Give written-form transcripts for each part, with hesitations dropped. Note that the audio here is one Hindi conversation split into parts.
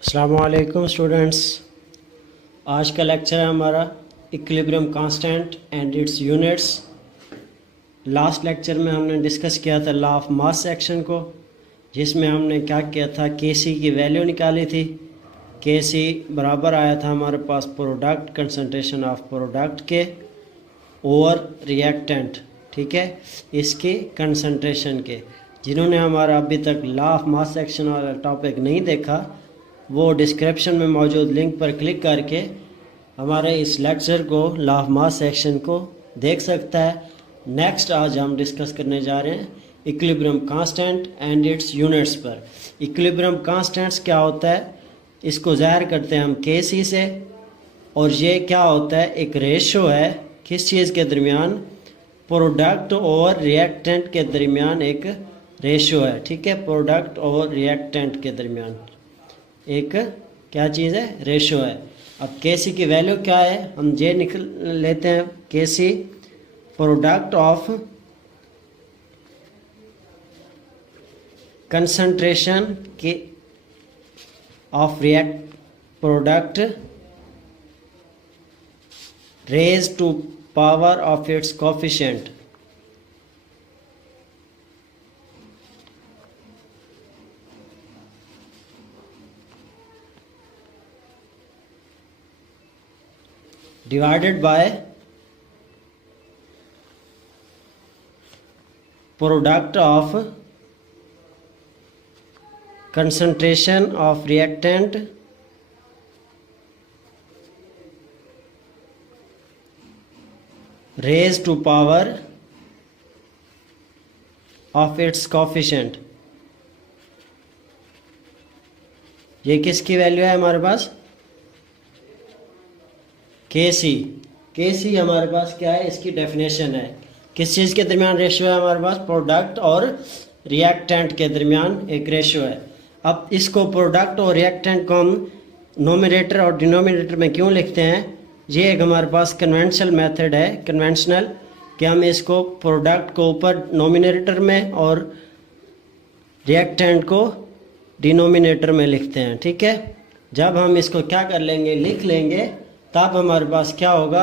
अस्सलाम वालेकुम स्टूडेंट्स। आज का लेक्चर है हमारा equilibrium constant and it's units. Last lecture में हमने डिस्कस किया था लॉ ऑफ मास एक्शन को, जिसमें हमने क्या किया था, केसी की वैल्यू निकाली थी। केसी बराबर आया था हमारे पास प्रोडक्ट कंसंट्रेशन ऑफ प्रोडक्ट के ओवर रिएक्टेंट, ठीक है, इसके कंसंट्रेशन के। जिन्होंने हमारा अभी तक लॉ ऑफ मास एक्शन वाला टॉपिक नहीं देखा, वो डिस्क्रिप्शन में मौजूद लिंक पर क्लिक करके हमारे इस लेक्चर को लॉ ऑफ मास एक्शन को देख सकता है। नेक्स्ट आज हम डिस्कस करने जा रहे हैं equilibrium constant and it's units पर। इक्विलिब्रियम कांस्टेंट्स क्या होता है, इसको ज़ाहिर करते हैं हम केसी से, और ये क्या होता है, एक रेशो है किस चीज़ के दरमियान, प्रोडक्ट और रिएक्टेंट के दरमियान एक रेशो है, ठीक है, प्रोडक्ट और रिएक्टेंट के दरमियान एक क्या चीज़ है, रेशो है। अब केसी की वैल्यू क्या है, हम ये निकल लेते हैं, केसी प्रोडक्ट ऑफ कंसंट्रेशन के of react product raise to power of its coefficient. divided by product of concentration of reactant raised to power of its coefficient। ये किसकी वैल्यू है हमारे पास, केसी। केसी हमारे पास क्या है, इसकी डेफिनेशन है, किस चीज़ के दरमियान रेशियो है हमारे पास, प्रोडक्ट और रिएक्टेंट के दरमियान एक रेशियो है। अब इसको प्रोडक्ट और रिएक्टेंट को हम नोमिनेटर और डिनोमिनेटर में क्यों लिखते हैं, ये एक हमारे पास कन्वेंशनल मेथड है, कन्वेंशनल, कि हम इसको प्रोडक्ट को ऊपर नोमिनेटर में और रिएक्टेंट को डिनोमिनेटर में लिखते हैं, ठीक है। जब हम इसको क्या कर लेंगे, लिख लेंगे, तब हमारे पास क्या होगा,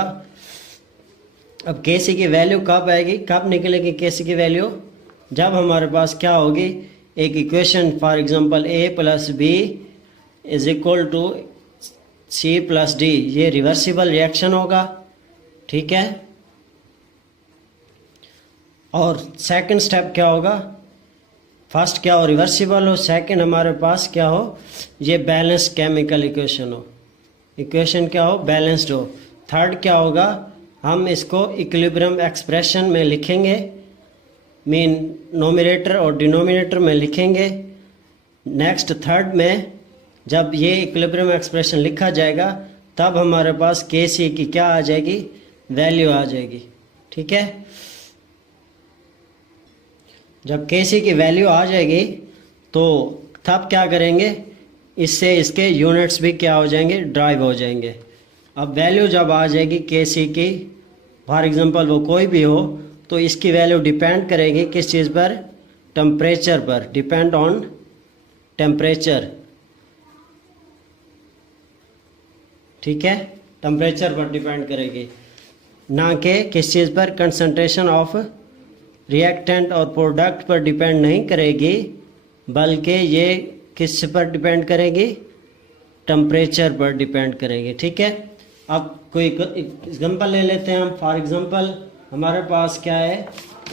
अब केसी की वैल्यू कब आएगी, कब निकलेगी केसी की वैल्यू, जब हमारे पास क्या होगी, एक equation for example A plus B is equal to C plus D, ये रिवर्सिबल रिएक्शन होगा, ठीक है। और सेकंड स्टेप क्या होगा, फर्स्ट क्या हो, रिवर्सिबल हो, सेकंड हमारे पास क्या हो, ये बैलेंस केमिकल इक्वेशन हो, इक्वेशन क्या हो, बैलेंस्ड हो। थर्ड क्या होगा, हम इसको इक्विलिब्रियम एक्सप्रेशन में लिखेंगे, मीन नोमिनेटर और डिनोमिनेटर में लिखेंगे। नेक्स्ट थर्ड में जब ये इक्विलिब्रियम एक्सप्रेशन लिखा जाएगा, तब हमारे पास केसी की क्या आ जाएगी, वैल्यू आ जाएगी, ठीक है। जब केसी की वैल्यू आ जाएगी तो तब क्या करेंगे, इससे इसके यूनिट्स भी क्या हो जाएंगे, ड्राइव हो जाएंगे। अब वैल्यू जब आ जाएगी केसी की, फॉर एग्जांपल वो कोई भी हो, तो इसकी वैल्यू डिपेंड करेगी किस चीज़ पर, टेम्परेचर पर, डिपेंड ऑन टेम्परेचर, ठीक है, टेम्परेचर पर डिपेंड करेगी, ना कि किस चीज़ पर, कंसंट्रेशन ऑफ रिएक्टेंट और प्रोडक्ट पर डिपेंड नहीं करेगी, बल्कि ये किस पर डिपेंड करेगी, टेम्परेचर पर डिपेंड करेगी, ठीक है। अब कोई एग्जांपल ले लेते हैं हम, फॉर एग्जांपल हमारे पास क्या है,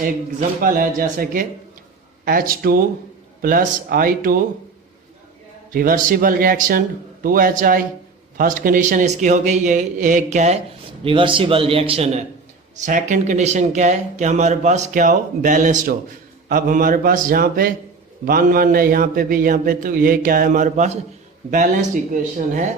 एक एग्जांपल है जैसे कि H2 plus I2 reversible reaction 2HI, first condition इसकी हो गई, ये एक क्या है, रिवर्सिबल रिएक्शन है। सेकंड कंडीशन क्या है कि हमारे पास क्या हो, बैलेंस्ड हो। अब हमारे पास यहाँ पे 1 है, यहाँ पे भी, यहाँ पे, तो ये क्या है, हमारे पास बैलेंस्ड इक्वेशन है।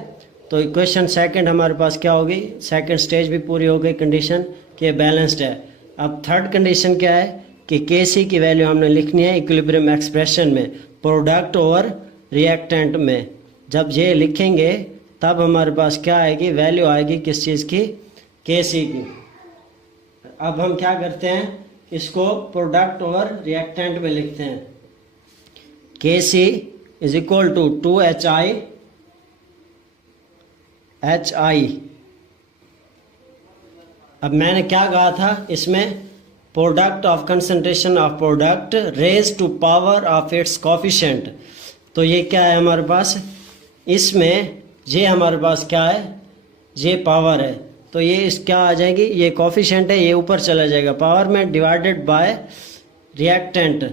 तो इक्वेशन सेकंड हमारे पास क्या होगी, सेकंड स्टेज भी पूरी हो गई कंडीशन कि बैलेंस्ड है। अब थर्ड कंडीशन क्या है कि केसी की वैल्यू हमने लिखनी है इक्विलिब्रियम एक्सप्रेशन में, प्रोडक्ट और रिएक्टेंट में। जब ये लिखेंगे तब हमारे पास क्या आएगी, वैल्यू आएगी किस चीज़ की, केसी की। अब हम क्या करते हैं, इसको प्रोडक्ट और रिएक्टेंट में लिखते हैं। Kc is equal to 2HI HI। अब मैंने क्या कहा था इसमें, product of concentration of product raise to power of its coefficient. तो ये क्या है हमारे पास, इसमें ये हमारे पास क्या है, ये पावर है, तो ये इस क्या आ जाएगी, ये कोफिशिएंट है, ये ऊपर चला जाएगा पावर में, डिवाइडेड बाय रिएक्टेंट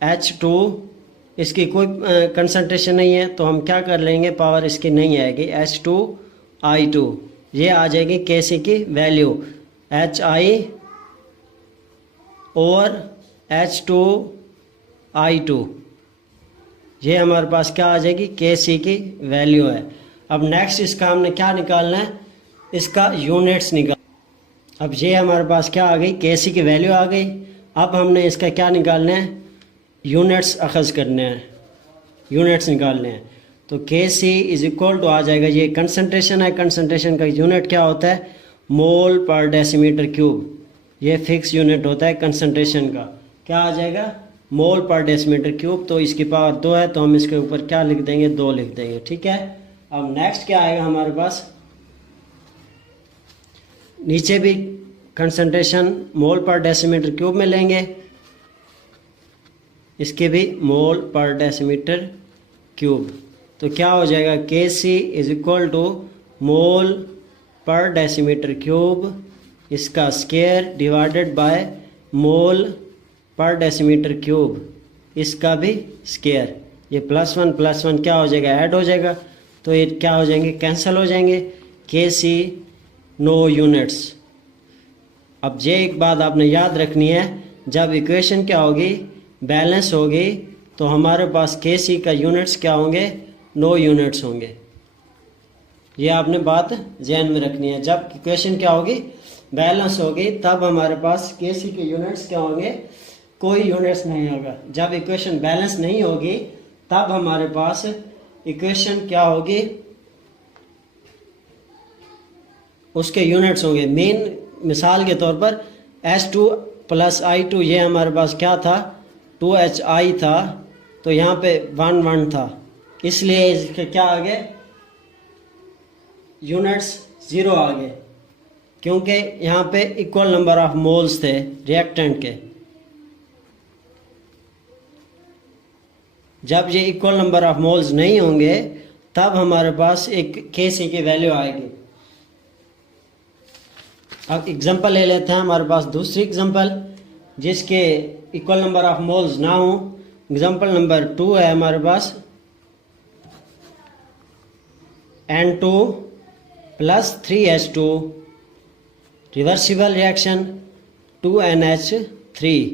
H2। इसकी कोई कंसंट्रेशन नहीं है तो हम क्या कर लेंगे, पावर इसकी नहीं आएगी, H2I2। ये आ जाएगी Kc की वैल्यू, HI और H2I2। ये हमारे पास क्या आ जाएगी, Kc की वैल्यू है। अब नेक्स्ट इसका हमने क्या निकालना है, इसका यूनिट्स निकाल। अब ये हमारे पास क्या आ गई, Kc की वैल्यू आ गई। अब हमने इसका क्या निकालना है, यूनिट्स अखज़ करने हैं, यूनिट्स निकालने हैं। तो Kc इज इक्वल टू आ जाएगा, ये कंसंट्रेशन है, कंसंट्रेशन का यूनिट क्या होता है, मोल पर डेसीमीटर क्यूब। ये फिक्स यूनिट होता है कंसंट्रेशन का, क्या आ जाएगा, मोल पर डेसीमीटर क्यूब। तो इसकी पावर 2 है तो हम इसके ऊपर क्या लिख देंगे, 2 लिख देंगे, ठीक है। अब नेक्स्ट क्या आएगा हमारे पास, नीचे भी कंसंट्रेशन मोल पर डेसीमीटर क्यूब में लेंगे, इसके भी मोल पर डेसीमीटर क्यूब। तो क्या हो जाएगा, Kc इज इक्वल टू मोल पर डेसीमीटर क्यूब, इसका स्क्वायर डिवाइडेड बाय मोल पर डेसीमीटर क्यूब, इसका भी स्क्वायर। ये +1 क्या हो जाएगा, ऐड हो जाएगा, तो ये क्या हो जाएंगे, कैंसिल हो जाएंगे। Kc no units. अब ये एक बात आपने याद रखनी है, जब इक्वेशन क्या होगी, बैलेंस होगी, तो हमारे पास Kc का यूनिट्स क्या होंगे, नो यूनिट्स होंगे। ये आपने बात ध्यान में रखनी है, जब इक्वेशन क्या होगी, बैलेंस होगी, तब हमारे पास Kc के यूनिट्स क्या होंगे, कोई यूनिट्स नहीं होगा। जब इक्वेशन बैलेंस नहीं होगी तब हमारे पास इक्वेशन क्या होगी, उसके यूनिट्स होंगे। मेन मिसाल के तौर पर H2 + I2, ये हमारे पास क्या था, 2HI था, तो यहाँ पे 1 था, इसलिए इसके क्या आ गए, यूनिट्स 0 आ गए, क्योंकि यहाँ पे इक्वल नंबर ऑफ मोल्स थे रिएक्टेंट के। जब ये इक्वल नंबर ऑफ मोल्स नहीं होंगे तब हमारे पास एक Kc की वैल्यू आएगी। अब एग्जांपल ले लेते हैं, हमारे पास दूसरी एग्जांपल जिसके इक्वल नंबर ऑफ मोल्स ना हो। एग्जांपल नंबर 2 है हमारे पास, N2 + 3H2 reversible reaction 2NH3।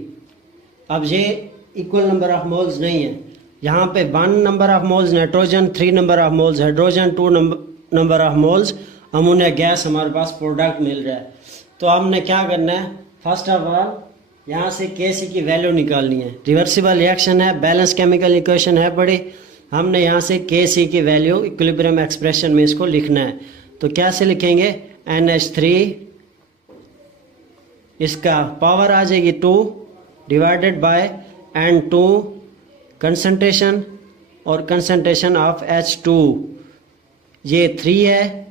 अब ये इक्वल नंबर ऑफ मोल्स नहीं है, यहाँ पे 1 number of moles nitrogen, 3 number of moles hydrogen, 2 number of moles ammonia gas हमारे पास प्रोडक्ट मिल रहा है। तो हमने क्या करना है, फर्स्ट ऑफ ऑल यहाँ से Kc की वैल्यू निकालनी है। रिवर्सिबल रिएक्शन है, बैलेंस केमिकल इक्वेशन है बड़ी, हमने यहाँ से Kc की वैल्यू इक्विलिब्रियम एक्सप्रेशन में इसको लिखना है। तो कैसे लिखेंगे, NH3, इसका पावर आ जाएगी 2 डिवाइडेड बाय N2 कंसंट्रेशन, और कंसंट्रेशन ऑफ H2 ये 3 है,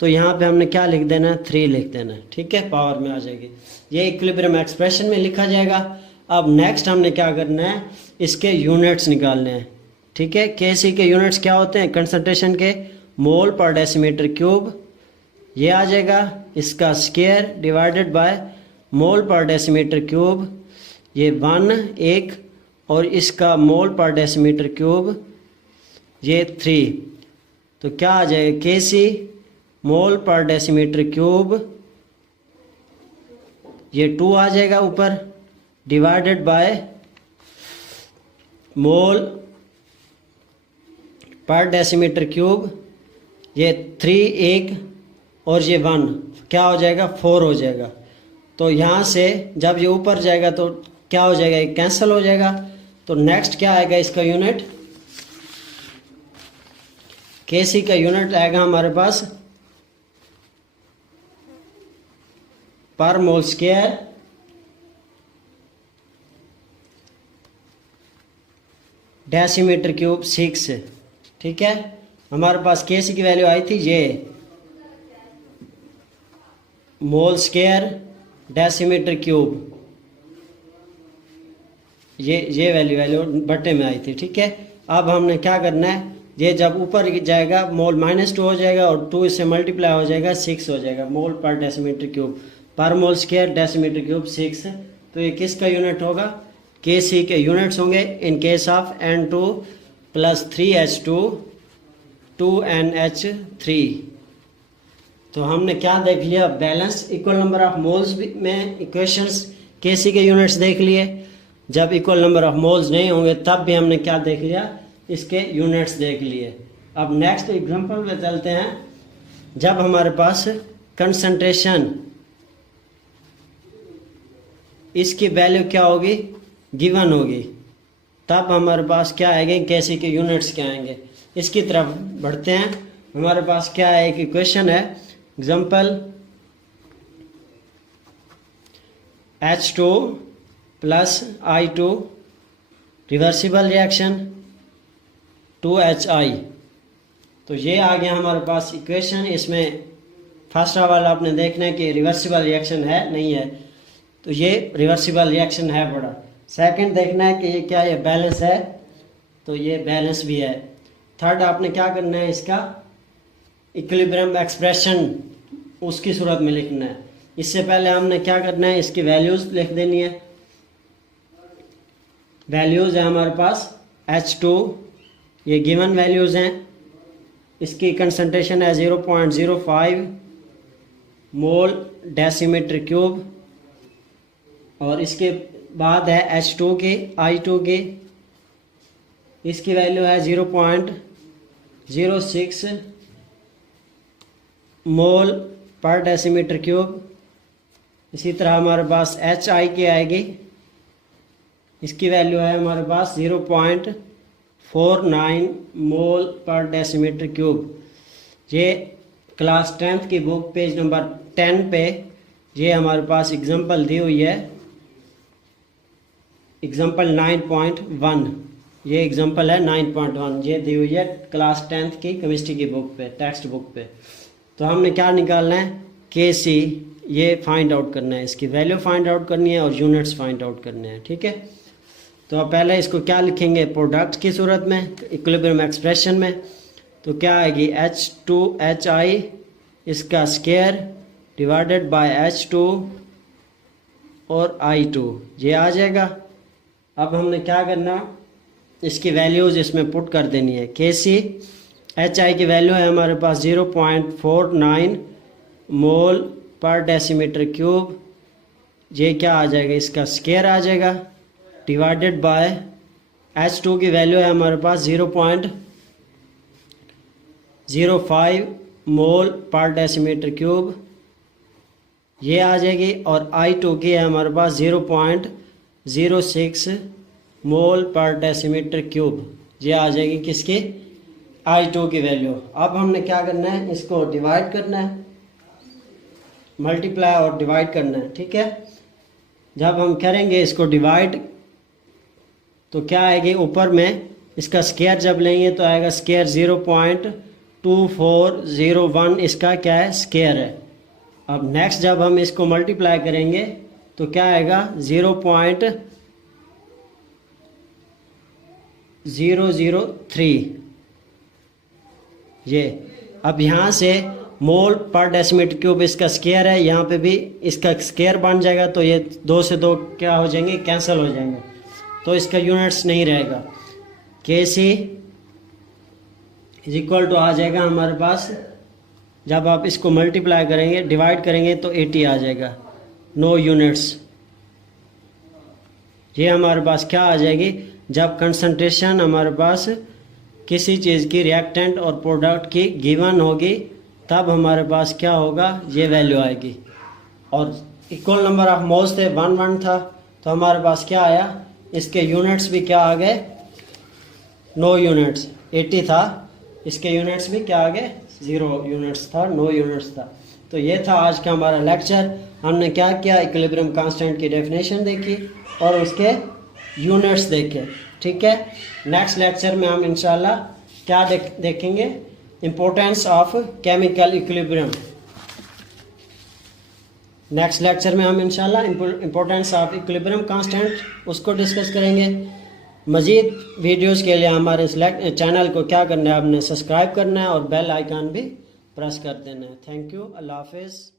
तो यहाँ पे हमने क्या लिख देना है, 3 लिख देना है, ठीक है, पावर में आ जाएगी। ये इक्विलिब्रियम एक्सप्रेशन में लिखा जाएगा। अब नेक्स्ट हमने क्या करना है, इसके यूनिट्स निकालने हैं, ठीक है। Kc के यूनिट्स क्या होते हैं, कंसंट्रेशन के, मोल पर डेसीमीटर क्यूब, ये आ जाएगा, इसका स्क्वायर डिवाइडेड बाय मोल पर डेसीमीटर क्यूब, ये 1 और इसका मोल पर डेसीमीटर क्यूब ये 3। तो क्या आ जाएगा, Kc मोल पर डेसीमीटर क्यूब, ये 2 आ जाएगा ऊपर, डिवाइडेड बाय मोल पर डेसीमीटर क्यूब, ये 3 और ये 1 क्या हो जाएगा, 4 हो जाएगा। तो यहाँ से जब ये ऊपर जाएगा तो क्या हो जाएगा, ये कैंसिल हो जाएगा। तो नेक्स्ट क्या आएगा, इसका यूनिट, Kc का यूनिट आएगा हमारे पास पर मोल स्क्वायर डेसीमीटर क्यूब 6, ठीक है। हमारे पास Kc की वैल्यू आई थी ये मोल स्क्वायर डेसीमीटर क्यूब, ये वैल्यू बट्टे में आई थी। ठीक है, अब हमने क्या करना है, ये जब ऊपर जाएगा मोल -2 हो जाएगा और 2 इससे मल्टीप्लाई हो जाएगा 6 हो जाएगा मोल पर डेसीमीटर क्यूब, पर मोल स्क्वायर डेसीमीटर क्यूब 6। तो ये किसका यूनिट होगा, Kc के यूनिट्स होंगे in case of N2 + 3H2 2NH3। तो हमने क्या देख लिया, balance equal number of moles में इक्वेशंस Kc के यूनिट्स देख लिए। जब इक्वल नंबर ऑफ मोल्स नहीं होंगे तब भी हमने क्या देख लिया, इसके यूनिट्स देख लिए। अब नेक्स्ट एग्जांपल पे चलते हैं। जब हमारे पास कंसंट्रेशन इसकी वैल्यू क्या होगी, गिवन होगी, तब हमारे पास क्या आएंगे, Kc के यूनिट्स क्या आएंगे। इसकी तरफ बढ़ते हैं। हमारे पास क्या है, एक इक्वेशन है, example H2 + I2 reversible reaction 2HI। तो ये आ गया हमारे पास इक्वेशन। इसमें फर्स्ट वाला आपने देखना है कि रिवर्सिबल रिएक्शन है नहीं है, तो ये रिवर्सिबल रिएक्शन है बड़ा। सेकंड देखना है कि ये क्या ये बैलेंस है, तो ये बैलेंस भी है। थर्ड आपने क्या करना है, इसका इक्विलिब्रियम एक्सप्रेशन उसकी सूरत में लिखना है। इससे पहले हमने क्या करना है, इसकी वैल्यूज लिख देनी है। वैल्यूज है हमारे पास H2, ये गिवन वैल्यूज हैं। इसकी कंसंट्रेशन है 0.05 मोल डेसीमीटर क्यूब, और इसके बाद है H2 की I2 की, इसकी वैल्यू है 0.06 मोल पर डेसीमीटर क्यूब। इसी तरह हमारे पास HI की आएगी, इसकी वैल्यू है हमारे पास 0.49 मोल पर डेसीमीटर क्यूब। ये क्लास 10th की बुक पेज नंबर 10 पे ये हमारे पास एग्जांपल दी हुई है, एग्जांपल 9.1। ये एग्जांपल है 9.1, ये दी हुई है क्लास 10th की केमिस्ट्री की बुक पे, टेक्स्ट बुक पे। तो हमने क्या निकालना है, Kc, ये फाइंड आउट करना है, इसकी वैल्यू फाइंड आउट करनी है और यूनिट्स फाइंड आउट करने हैं। ठीक है, तो अब पहले इसको क्या लिखेंगे, प्रोडक्ट की सूरत में, इक्विलिब्रियम एक्सप्रेशन में। तो क्या आएगी, H2HI इसका स्क्वायर डिवाइडेड बाय H2 और I2, ये आ जाएगा। अब हमने क्या करना, इसकी वैल्यूज इसमें पुट कर देनी है। KcHI की वैल्यू है हमारे पास 0.49 मोल पर डेसीमीटर क्यूब, ये क्या आ जाएगा, इसका स्क्वायर आ जाएगा, डिवाइडेड बाय H2 की वैल्यू है हमारे पास 0.05 मोल पर डेसीमीटर क्यूब, ये आ जाएगी, और I2 की है हमारे पास 0.06 मोल पर डेसीमीटर क्यूब, ये आ जाएगी किसकी, I2 की वैल्यू। अब हमने क्या करना है, इसको डिवाइड करना है, मल्टीप्लाई और डिवाइड करना है। ठीक है, जब हम करेंगे इसको डिवाइड तो क्या आएगी, ऊपर में इसका स्क्वायर जब लेंगे तो आएगा स्क्वायर 0.2401, इसका क्या है, स्क्वायर है। अब नेक्स्ट जब हम इसको मल्टीप्लाई करेंगे तो क्या आएगा, 0.003। ये अब यहाँ से मोल पर डेसीमीटर क्यूब इसका स्क्वायर है, यहाँ पे भी इसका स्क्वायर बन जाएगा, तो ये 2 से 2 क्या हो जाएंगे, कैंसिल हो जाएंगे, तो इसका यूनिट्स नहीं रहेगा। Kc इज इक्वल टू आ जाएगा हमारे पास, जब आप इसको मल्टीप्लाई करेंगे डिवाइड करेंगे तो 80 आ जाएगा, नो यूनिट्स। ये हमारे पास क्या आ जाएगी, जब कंसंट्रेशन हमारे पास किसी चीज़ की रिएक्टेंट और प्रोडक्ट की गिवन होगी तब हमारे पास क्या होगा, ये वैल्यू आएगी। और इक्वल नंबर ऑफ मोल्स थे, 1 था, तो हमारे पास क्या आया, इसके यूनिट्स भी क्या आ गए, नो यूनिट्स। 80 था, इसके यूनिट्स भी क्या आ गए, 0 यूनिट्स था, नो यूनिट्स था। तो ये था आज का हमारा लेक्चर। हमने क्या किया, इक्विलिब्रियम कांस्टेंट की डेफिनेशन देखी और उसके यूनिट्स देखे। ठीक है, नेक्स्ट लेक्चर में हम इंशाल्लाह क्या देखेंगे, importance of chemical equilibrium. Next lecture में हम इंशाल्लाह इम्पोर्टेंस ऑफ इक्विलिब्रियम कांस्टेंट उसको डिस्कस करेंगे। मज़ीद वीडियोस के लिए हमारे चैनल को क्या करना है, आपने सब्सक्राइब करना है और बेल आइकन भी प्रेस कर देना है। थैंक यू, अल्लाह हाफिज़।